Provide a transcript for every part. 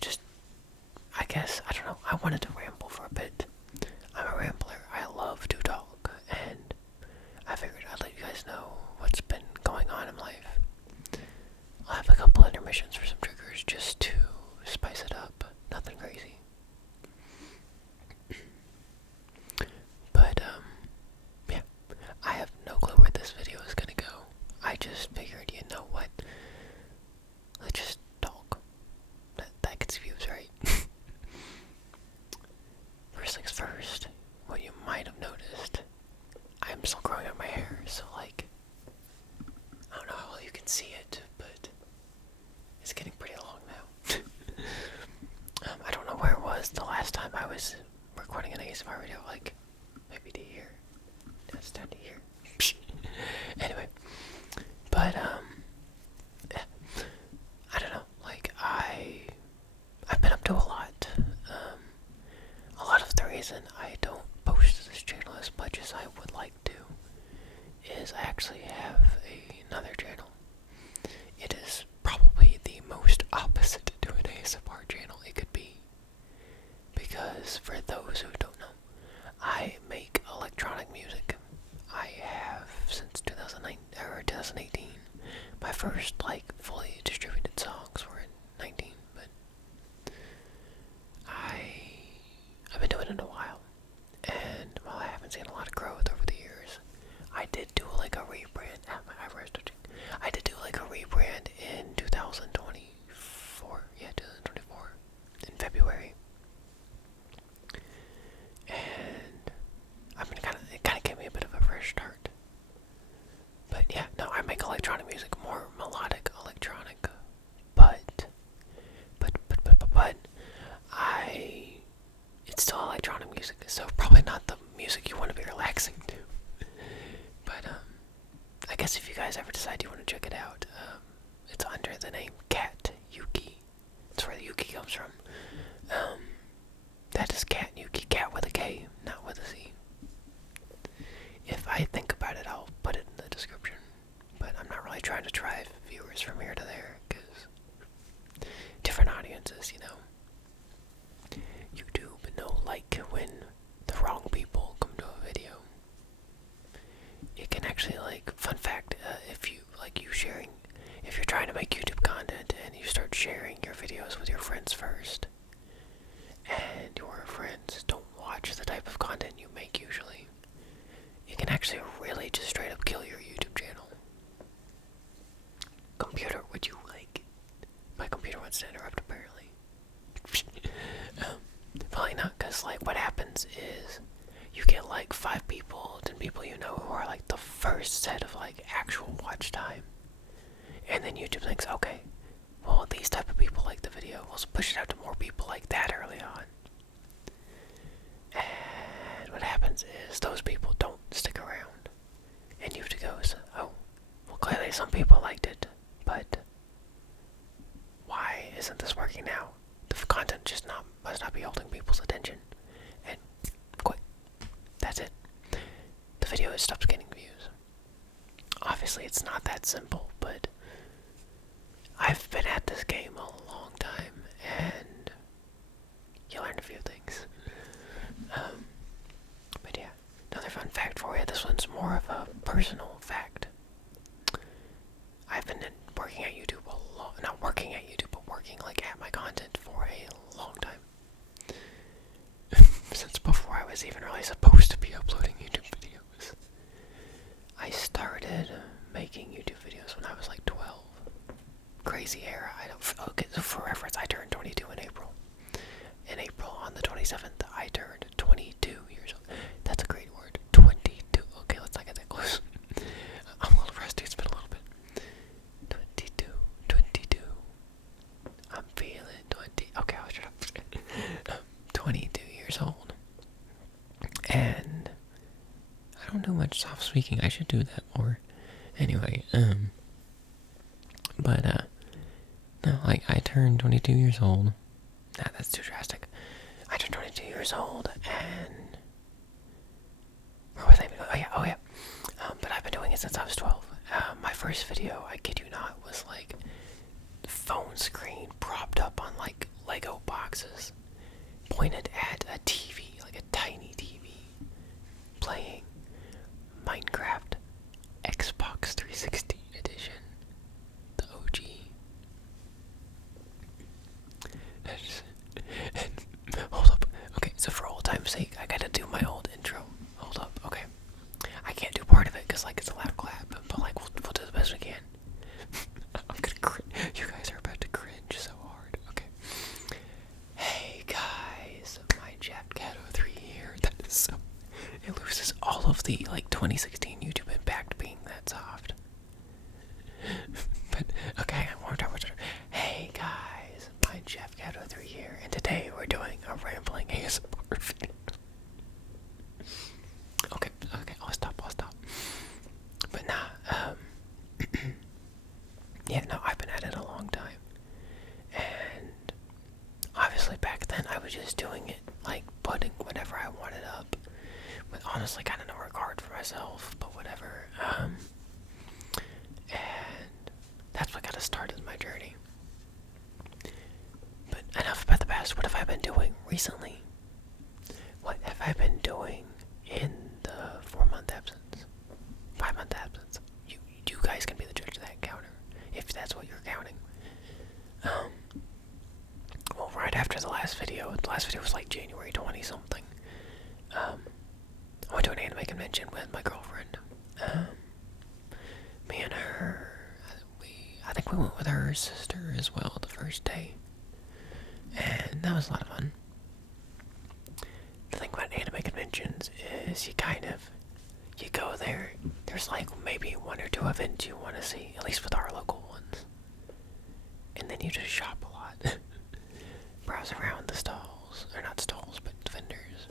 just, I guess, I don't know, I wanted to ramble for a bit. I'm a rambler. I love to talk, and I figured I'd let you guys know what's been going on in life. I'll have a couple intermissions for some triggers just to spice it up. Nothing crazy. But, yeah. I have no clue where this video is gonna go. I just figured, you know what? Let's just talk. That gets views, right? First things first, what you might have noticed, I'm still growing out my hair, so like, I don't know how well you can see it, but it's getting pretty long now. I don't know where it was the last time I was recording an ASMR video, like, maybe to here. That's down to here. Anyway, but, I don't know, like, I've been up to a lot. A lot of the reason I don't post to this channel as much as I would like to is I actually have another channel. It is probably the most opposite to an ASMR channel it could be. Because for those who don't know, I make electronic music. I have since 2018. My first like fully distributed songs were in 19, but I've been doing it a while, and while I haven't seen a lot of growth over the years, I did do like a rebrand. My eyebrows touching. I did do like a rebrand in 2024. Yeah, 2024 in February, and it kind of gave me a bit of a fresh start. But yeah, no, I make electronic music, more melodic electronic, but it's still electronic music, so probably not the music you want to be relaxing to. But I guess if you guys ever decide you want to check it out, it's under the name Cat Yuki. That's where the Yuki comes from. That is Cat Yuki, cat with a K, not with a C. If I think about it, I'll put it in the description. But I'm not really trying to drive viewers from here to there, because different audiences, you know. YouTube no like when the wrong people come to a video. It can actually, like, fun fact, if you're trying to make YouTube content and you start sharing your videos with your friends first, and your friends don't watch the type of content you make usually, it can actually really just straight up kill your YouTube channel. Computer, would you like? My computer wants to interrupt apparently. Probably not, because like what happens is you get like 5 people, 10 people you know who are like the first set of like actual watch time, and then YouTube thinks, okay, well these type of people like the video, let's push it out to more people like that early on. And what happens is those people don't stick around, and YouTube goes, oh, well clearly some people liked it, but why isn't this working now? The content must not be holding people's attention, and quit. That's it. The video stops getting views. Obviously, it's not that simple, but I've been at this game a long time, and you learn a few things. But yeah, another fun fact for you. This one's more of a personal fact. I've been working at YouTube not working at YouTube, but working like at my content for a long time. Since before I was even really supposed to be uploading YouTube videos. I started making YouTube videos when I was like 12. Crazy era. Okay, so for reference, I turned 22 in April. In April, on the 27th, I turned 22 years old. That's a great word. 22. Okay, let's not get that close. I'm a little rusty. It's been a little bit. 22. I'm feeling 20. Okay, I'll shut up. 22 years old. And I don't do much soft speaking. I should do that more. Anyway, but, no, like, I turned 22 years old. Nah, that's too drastic. I turned 22 years old, and where was I even going? Oh yeah. But I've been doing it since I was 12. My first video, I kid you not, was like phone screen propped up on like Lego boxes pointed at a TV, like a tiny TV, playing Minecraft Xbox 360 edition, the OG. Hold up. Okay, so for old time's sake, I gotta do my old intro. Hold up. Okay, I can't do part of it because like it's a loud clap, but like we'll do the best we can. I'm gonna cringe. You guys are about to cringe so hard. Okay. Hey guys, MineShaftCat03 here. That is so. It loses all of the like 2016 YouTube impact being that soft. But okay, one more time. Hey guys, MineShaftCat03 here, and today we're doing a rambling ASMR video. Okay, I'll stop. But nah, yeah, no, I've been at it a long time, and obviously back then I was just doing it, like putting whatever I wanted up, with honestly kind of no regard for myself, but whatever. And that's what got us started my journey. But enough about the past. What have I been doing recently? What have I been doing in the 4-month absence? 5-month absence? You guys can be the judge of that counter, if that's what you're counting. Well, right after the last video was like January 20 something. I went to an anime convention with my girlfriend. Me and her, I think we went with her sister as well the first day. And that was a lot of fun. The thing about anime conventions is you go there, there's like maybe 1 or 2 events you want to see, at least with our local ones. And then you just shop a lot. Browse around the stalls, or not stalls, but vendors.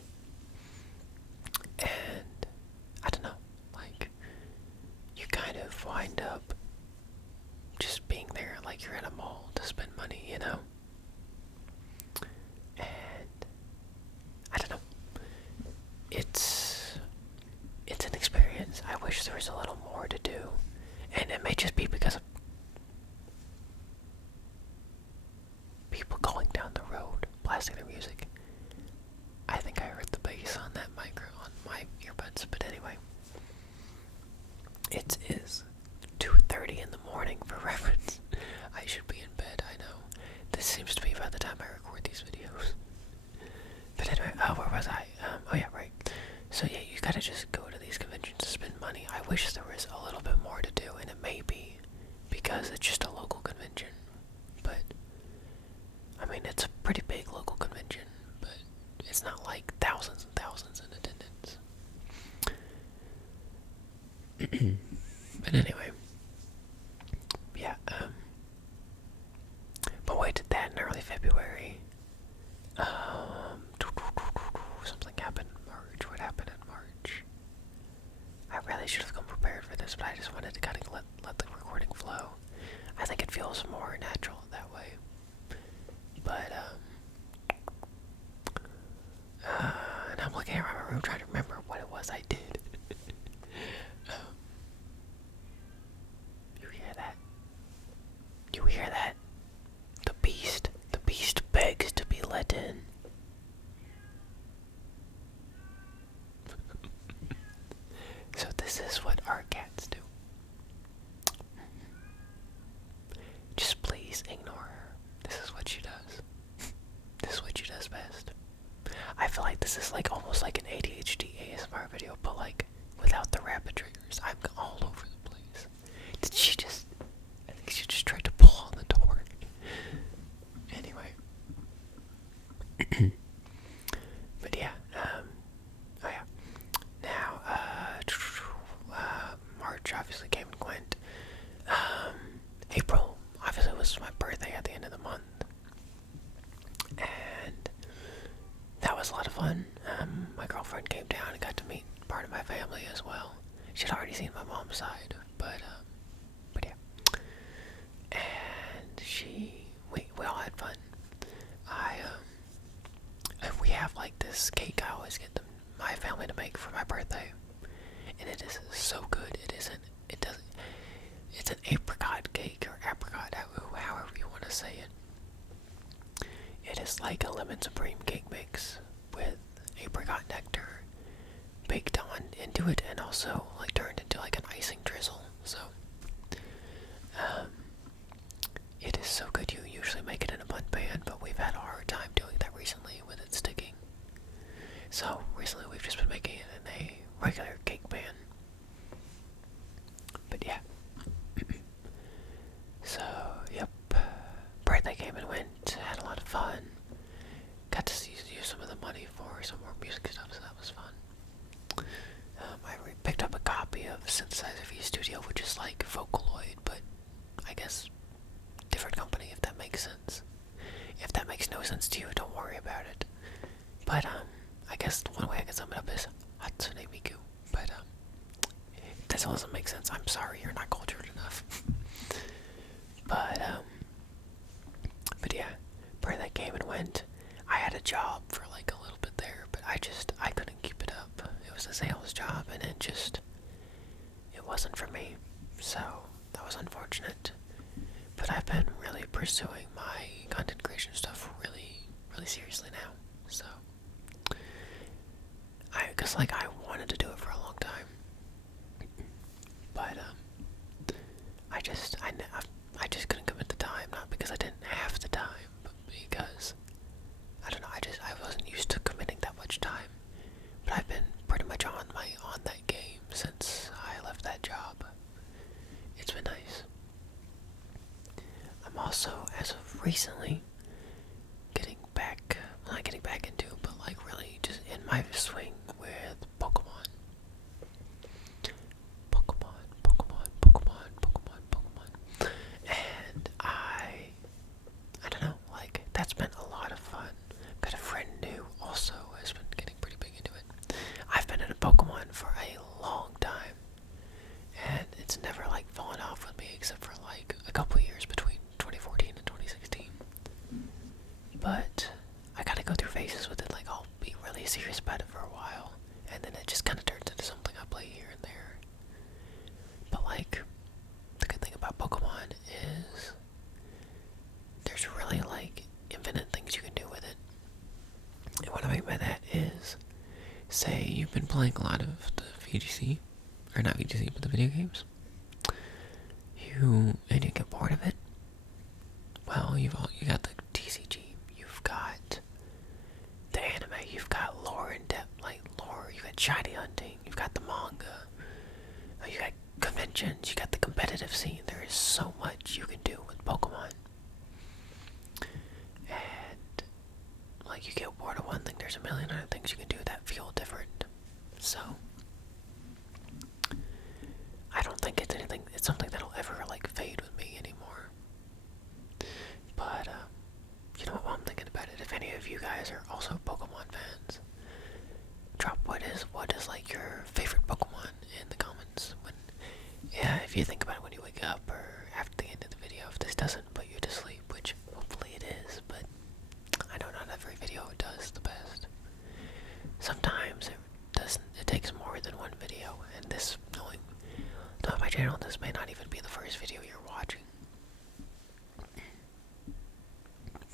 And, I don't know, like, you kind of wind up just being there like you're at a mall to spend money, you know? And I don't know. It's an experience. I wish there was a little more to do. And it may just be because of people going down the road, blasting their music. I think I heard the bass on that micro on my earbuds, but anyway. It is 2:30 in the morning for reference. I should be in bed, I know. This seems to be by the time I record these videos. But anyway, where was I? Oh yeah, right. So yeah, you gotta just go to these conventions to spend money. I wish there was a little bit more to do, and it may be because it's just a local convention. But, I mean, it's a pretty big local convention, but it's not like thousands and thousands in attendance. But anyway, yeah, but wait, did that in early February. Something happened in March. What happened in March? I really should have come prepared for this, but I just wanted to kind of let the recording flow. I think it feels more natural that way. But, and I'm looking around my room trying to remember what it was I did. You hear that? You hear that? The beast begs to be let in. So this is what our cats do. Just please ignore her. This is what she does. This is what she does best. I feel like this is like almost like an ADHD ASMR video, but like without the rapid triggers. I'm all over the place. Did she just... I think she just tried to pull on the door. Anyway. But yeah, oh yeah. Now, March obviously came and went. April obviously was my birthday at the end of the month. And that was a lot of fun. My girlfriend came down and got to meet part of my family as well. She'd already seen my mom's side, but yeah. And we all had fun. We have like this cake I always get my family to make for my birthday. And it is so good. It's an apricot cake, or apricot, however you want to say it. It is is like a lemon supreme cake mix with apricot nectar baked on into it, and also like turned into like an icing drizzle. So it is so good. You usually make it in a bun pan, but we've had a hard time doing that recently with it sticking. So recently we've just been making it in a regular cake pan. But yeah. So, yep. Birthday came and went, had a lot of fun. Got to use some of the money for some more music stuff, so that was fun. I picked up a copy of Synthesizer V Studio, which is like Vocaloid, but I guess different company, if that makes sense. If that makes no sense to you, don't worry about it. But, I guess one way I can sum it up is Hatsune Miku. But, if this doesn't make sense, I'm sorry, you're not cultured enough. But yeah, birthday came and went. I had a job for like a little bit there, but I couldn't keep it up. It was a sales job, and it wasn't for me. So, that was unfortunate. But I've been really pursuing my content creation stuff really, really seriously now. So, cause like I wanted to do it for a long time. But, I just couldn't commit the time, not because I didn't have the time, but because, I don't know, I wasn't used to committing that much time. But I've been pretty much on that game since I left that job. It's been nice. I'm also, as of recently, not getting back into, but like really just in my swing with Pokemon. And I don't know, like, that's been a lot of fun. Got a friend who also has been getting pretty big into it. I've been into Pokemon for a long time, and it's never, like, fallen off with me except for, like, a couple years between 2014 and 2016. But I gotta go through phases with it, like, I'll be really serious about it for a while, and then it just kind of turns into something I play here and there. But, like, the good thing about Pokemon is there's really, like, infinite things you can do with it. And what I mean by that is, say you've been playing a lot of the VGC, or not VGC, but the video games, and you get bored of it. Well, you got the TCG, you've got the anime, you've got lore in depth, like lore, you got shiny hunting, you've got the manga, you got conventions, you got the competitive scene. There is so much you can do with Pokemon. And, like, you get bored of one thing, there's a million other things you can do that feel different. So, I don't think it's something that'll ever, like, fade with me anymore. But, you know what, while I'm thinking about it, if any of you guys are also Pokemon fans, drop what is like your favorite Pokemon in the comments. If you think about it when you wake up or after the end of the video, if this doesn't put you to sleep, which hopefully it is, but I know not every video does the best. Sometimes it takes more than one video, and this, knowing my channel, this may not even be the first video you're watching.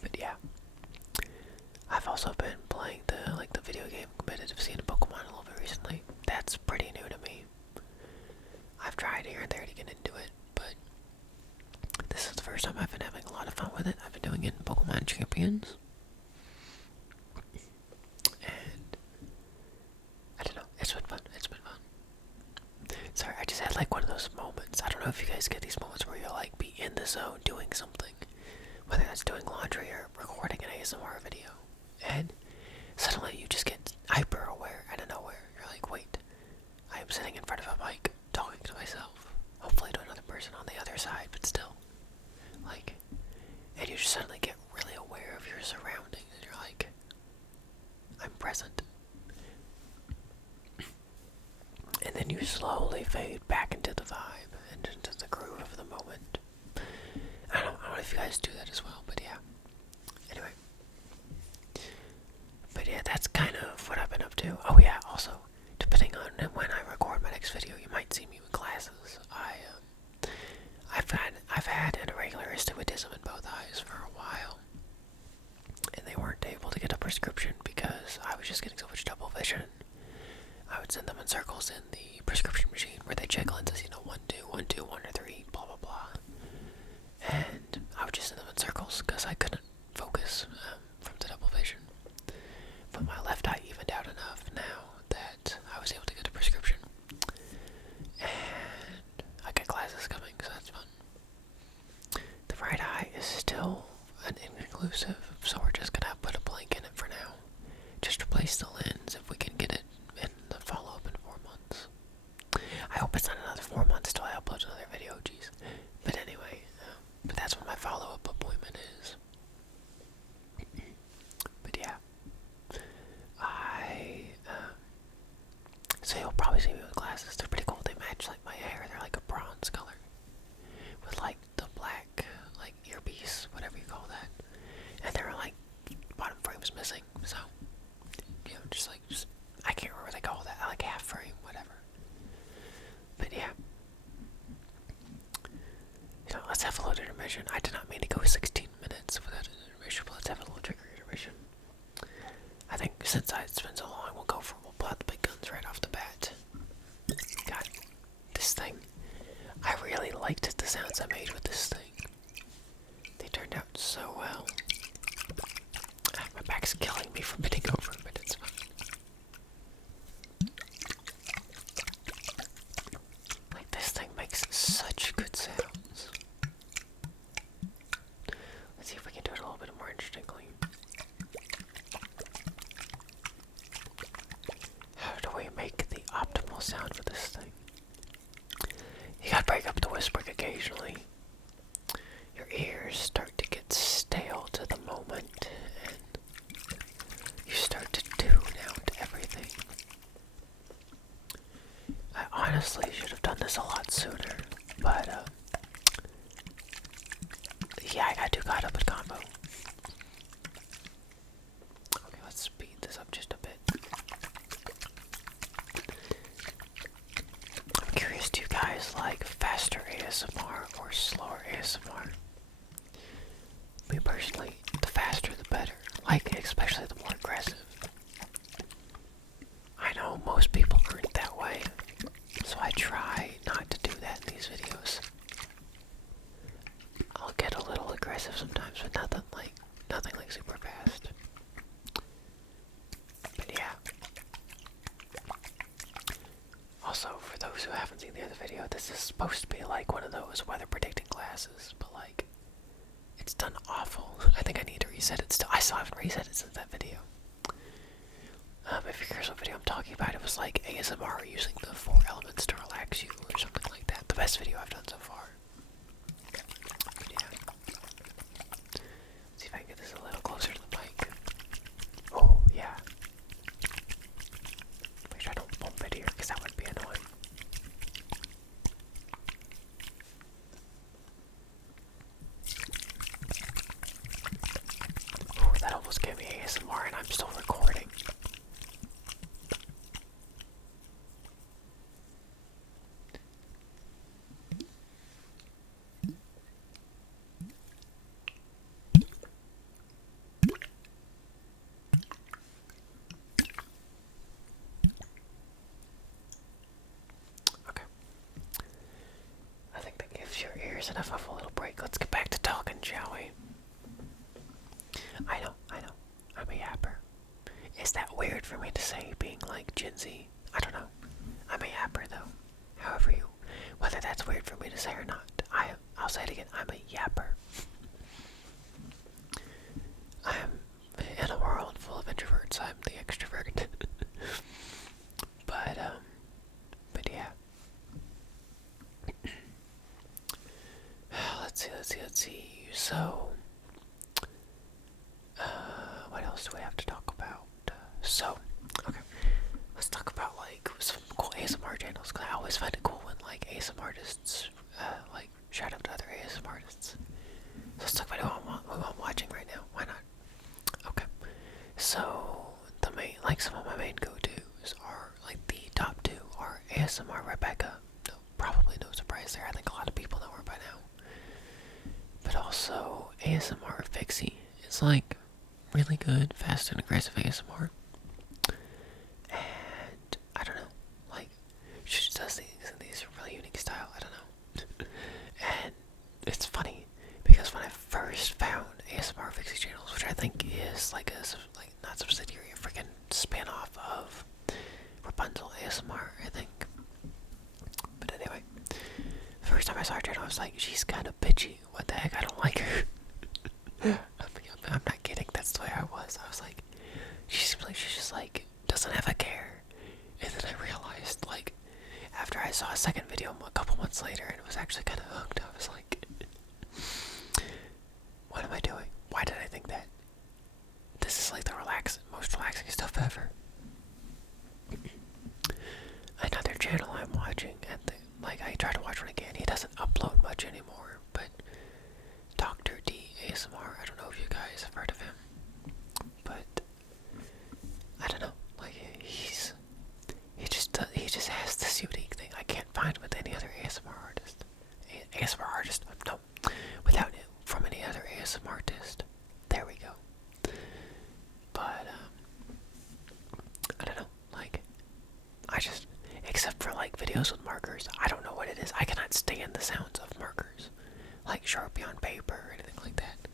But yeah, I've also been playing the video game competitive scene of Pokemon a little bit recently. That's pretty new to me. I've tried here and there to get into it, but this is the first time I've been having a lot of fun with it. I've been doing it in Pokemon Champions. And I don't know, it's been fun. Sorry, I just had like one of those moments. I don't know if you guys get these moments where you'll like be in the zone doing something, whether that's doing laundry or recording an ASMR video, and suddenly you just get hyper aware out of nowhere. You're like, wait, I am sitting in front of a mic talking to myself, hopefully to another person on the other side, but still, like, and you just suddenly get really aware of your surroundings, and you're like, I'm present. And then you slowly fade back into the vibe and into the groove of the moment. I don't know if you guys do that as well, but yeah. Anyway. But yeah, that's kind of what I've been up to. Oh yeah, also, depending on when I record my next video, you might see me with glasses. I've had an irregular astigmatism in both eyes for a while, and they weren't prescription because I was just getting so much double vision. I would send them in circles in the prescription machine where they check lenses, 1, 2, 1, 2, 1 or 3, blah, blah, blah. And I would just send them in circles because I couldn't focus from the double vision. But my left eye evened out enough now that I was able to get a prescription. And I got glasses coming, so that's fun. The right eye is still an inconclusive, so we're just gonna put a blank in it for now. Just replace the lens if we can get it in the follow-up in 4 months. I hope it's not another 4 months till I upload another video, jeez. But anyway, but that's what my follow-up appointment is. But yeah, so you'll probably see me with glasses. They're pretty cool. They match like my hair. They're like a bronze color with like the black like earpiece, whatever you call that. And they're like bottom frame's missing, so just I can't remember what they call that. Like half frame, whatever. But yeah. Let's have a little intermission. I did not mean to go 16 minutes without an intermission, but let's have a little trigger intermission. I think since it's been so long, we'll pull out the big guns right off the bat. God, this thing. I really liked the sounds I made with this thing. They turned out so well. My back's killing me from hitting over, but it's fine. Like, this thing makes such good sounds. Let's see if we can do it a little bit more interestingly. How do we make the optimal sound with this thing? You gotta break up the whispering occasionally. Your ears start to get stale to the moment, and you start to tune out everything. I honestly should have done this a lot sooner, but yeah, I do got up at combo. Okay, let's speed this up just a bit. I'm curious, do you guys like faster ASMR or slower ASMR? Me personally, the faster the better. Like, especially the more aggressive. I know most people aren't that way, so I try not to do that in these videos. I'll get a little aggressive sometimes, but nothing like super fast. But yeah. Also, for those who haven't seen the other video, this is supposed to be like one of those weather predicting glasses, but like, it's done awful. I think I need to reset it still. I still haven't reset it since that video. If you're curious what video I'm talking about, it was like ASMR using the 4 elements to relax you or something like that. The best video I've done so far. But yeah. Let's see if I can get this a little closer to the mic. Oh, yeah. Make sure I don't bump it here, because that would be annoying. Oh, that almost gave me ASMR and I'm still recording. Okay. I think that gives your ears enough of a little break. Let's get back to talking, shall we? I know. I'm a yapper. Is that weird for me to say, being like Gen Z? I don't know. I'm a yapper, though. However whether that's weird for me to say or not, I'll say it again. I'm a yapper. I'm in a world full of introverts. I'm the extrovert. but yeah. Let's see. So, what else do we have to talk about? Okay, let's talk about like some cool ASMR channels, because I always find it cool when like ASMR artists like shout out to other ASMR artists. So let's talk about who I'm watching right now. Why not? Okay, so some of my main go-tos are like the top 2 are ASMR Rebecca. No, probably no surprise there. I think a lot of people know her by now. But also ASMR Fixie. It's like really good, fast and aggressive ASMR. And I don't know, like, she just does things in these really unique style. I don't know. And it's funny because when I first found ASMR Fixie channels, which I think is like not subsidiary, a freaking spin-off of Rapunzel ASMR, I think. But anyway, the first time I saw her channel, I was like, she's kind of bitchy. What the heck? I don't like her. I'm not kidding. That's the way I was. I was like, she seems like she's just like doesn't have a care. And then I realized, like, after I saw a second video a couple months later, and it was actually kind of hooked. I was like, what am I doing? Why did I think that? This is like the most relaxing stuff ever. Another channel I'm watching, and like I tried to watch one again. He doesn't upload much anymore, but Dr. D ASMR. I don't know if you guys have heard of him, but I don't know. Like he just has this unique thing I can't find with any other ASMR artist. No, without it from any other ASMR artist. There we go. But I don't know. Like except for like videos with markers, I don't know what it is. I cannot stand the sounds of markers, like Sharpie on paper or anything like that.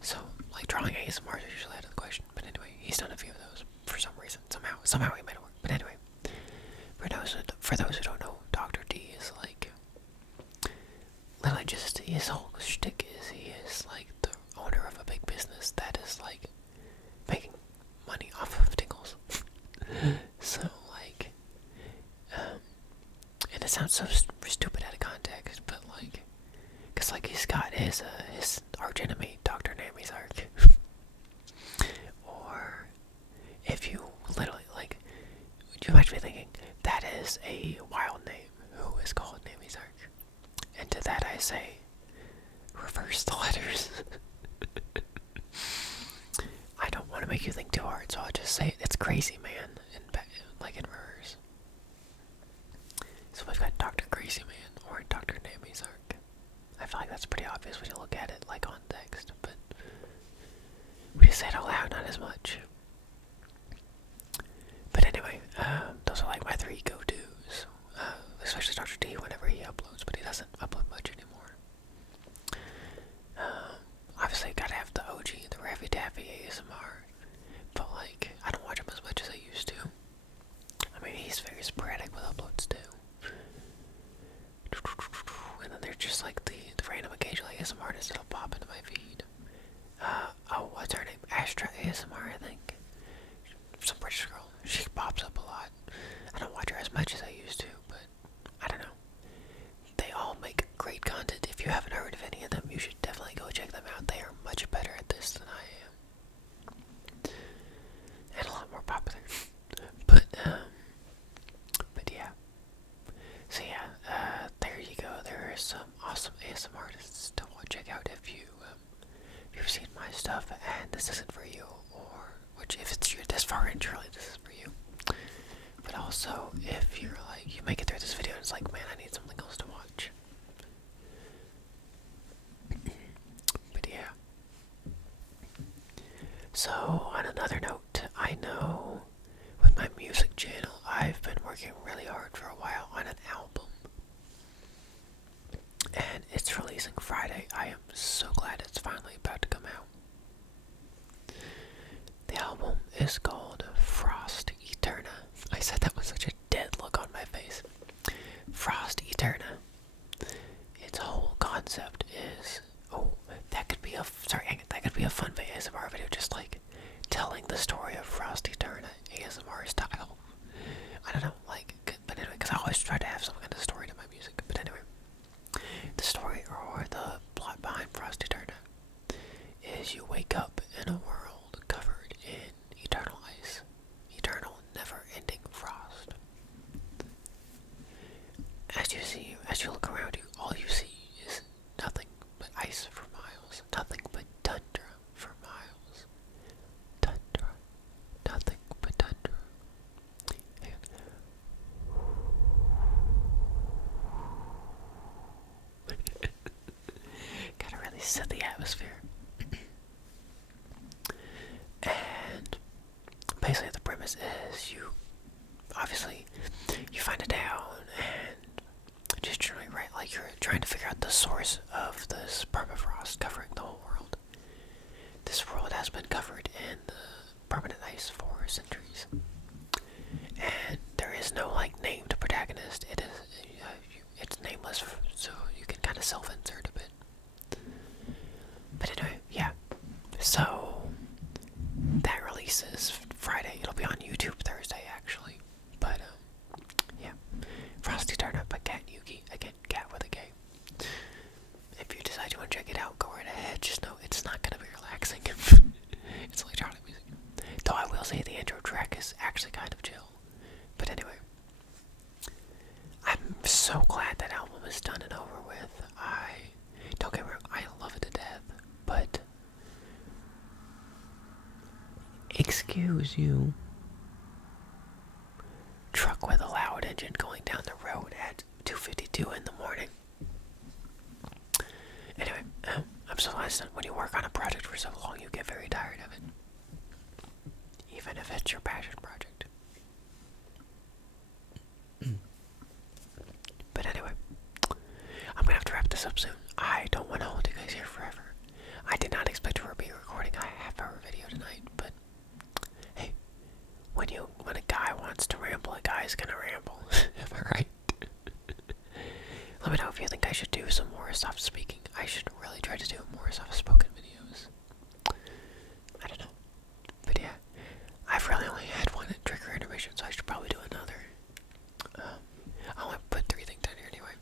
So, like, drawing ASMR is usually out of the question. But anyway, he's done a few of those for some reason. Somehow he made it work. But anyway, for those who don't know, Dr. D is like literally just his whole shtick is he is like the owner of a big business that is like making money off of tingles. So like, and it sounds so stupid out of context, but like, cause like he's got his arch enemy, Dr. Namizark. Or if you literally like, you might be thinking that is a wild name. Who is called Namizark? And to that I say, reverse the letters. I don't want to make you think too hard, so I'll just say it. It's Crazy Man, like in reverse. So we've got Dr. Crazy Man or Dr. Namizark. I feel like that's pretty obvious when you look at it, like on text, but we just say it out loud, not as much. But anyway, those are like my three go-tos. Especially Dr. D whenever he uploads, but he doesn't upload much anymore. Obviously, gotta have the OG, the Raffy Taffy ASMR, but like, I don't watch him as much as I used to. I mean, he's very sporadic with uploads too. And then there's just like the random occasional ASMR artist that'll pop into my feed. Oh, what's her name? Astra ASMR, I think. Some British girl. She pops up a lot. I don't watch her as much as I used to, but I don't know. They all make great content. If you haven't heard of any of them, you should definitely go check them out. They are much better at this than I am. And a lot more popular. But yeah. So yeah, there you go. There are some awesome ASMR artists to check out if you've seen my stuff and this isn't for you, or which if you're this far in, surely this is for you. But also, if you're like, you make it through this video and it's like, man, I need something else to watch. But yeah. So, on another note, I know with my music channel, I've been working really hard for a while on an album. And it's releasing Friday. I am so glad it's finally about to come out. The album is called Frost Eterna. I said that with such a dead look on my face. Frost Eterna. Its whole concept is, that could be a fun ASMR video, just like telling the story of Frost Eterna ASMR style. I don't know, like, but anyway, because I always try to have some kind of story to my music. But anyway, the story or the plot behind Frost Eterna is you wake up in a world covered in eternal basically the premise is obviously, you find a town and just generally, right, like you're trying to figure out the source of this permafrost covering the whole world. This world has been covered in the permanent ice for centuries. And there is no, like, named protagonist. It's nameless, so you can kind of self-insert a bit. But anyway, yeah. So, that releases Friday. It'll be on YouTube Thursday, actually. But, yeah. Frosty Turnip, a Cat Yugi. Again, cat with a K. If you decide you want to check it out, go right ahead. Just know it's not going to be relaxing. It's electronic music. Though I will say the intro track is actually kind of chill. But anyway. I'm so glad that album is done and over with. Don't get me wrong, I love it to death. But excuse you. Truck with a loud engine going down the road at 2:52 in the morning. Anyway, I'm so glad when you work on a project for so long, you get very tired of it. Even if it's your passion project. But anyway, I'm gonna have to wrap this up soon. I don't want to hold you guys here forever. I did not expect to be recording a half-hour video tonight, but hey, when a guy wants to ramble, a guy's gonna ramble. Am I right? Let me know if you think I should do some more soft speaking. I should really try to do more soft spoken videos. I don't know. But yeah, I've really only had one trigger intermission, so I should probably do another. I only put 3 things down here anyway.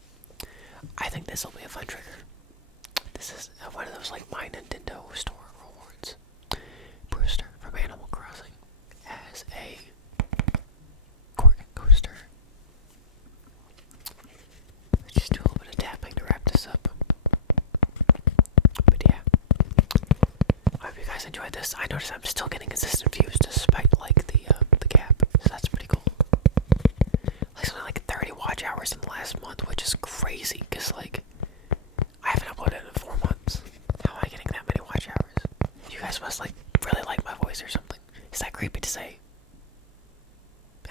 I think this will be a fun trigger. This is one of those, like, my Nintendo store rewards. Brewster from Animal Crossing as a cork coaster. Let's just do a little bit of tapping to wrap this up. But yeah, I hope you guys enjoyed this. I noticed I'm still getting consistent views despite, like, the gap, so that's pretty cool. Like something like 30 watch hours in the last month, which is crazy, because, like, I haven't uploaded in 4 months. How am I getting that many watch hours? You guys must, like, really like my voice or something. Is that creepy to say?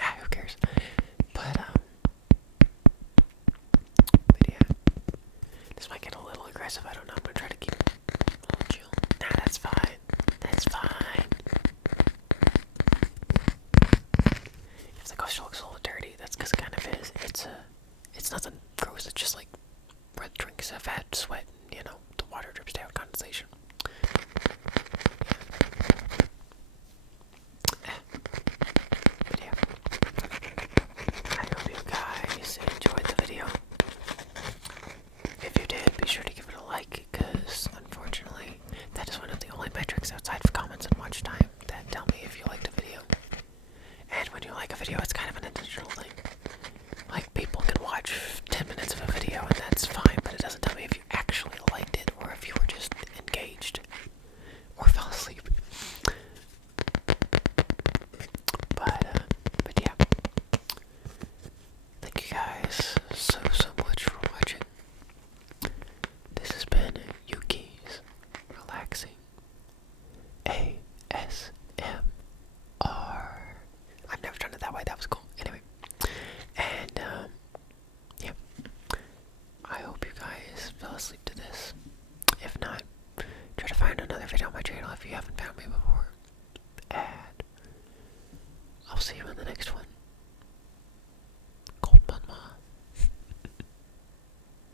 Ah, who cares? But yeah. This might get a little aggressive, I don't know. I'm gonna try to keep it a little chill. Nah, that's fine. That's fine. If the coaster looks a little dirty, that's because it kind of is. It's nothing gross, it's just like where the drinks have had sweat and, you know, the water drips down, condensation. But yeah. I hope you guys enjoyed the video. If you did, be sure to give it a like, because unfortunately, that is one of the only metrics outside of comments and watch time that tell me if you liked a video. And when you like a video, it's kind of an intentional thing. Like, people can watch 10 minutes of a video and that's fine, but it doesn't tell me if you actually liked it or if you were just engaged or fell asleep. But yeah. Thank you guys so much for watching. This has been Yuki's Relaxing ASMR. I've never done it that way, that was cool. Anyway. And, yeah. I hope you guys fell asleep to this. If not, try to find another video on my channel if you haven't found me before.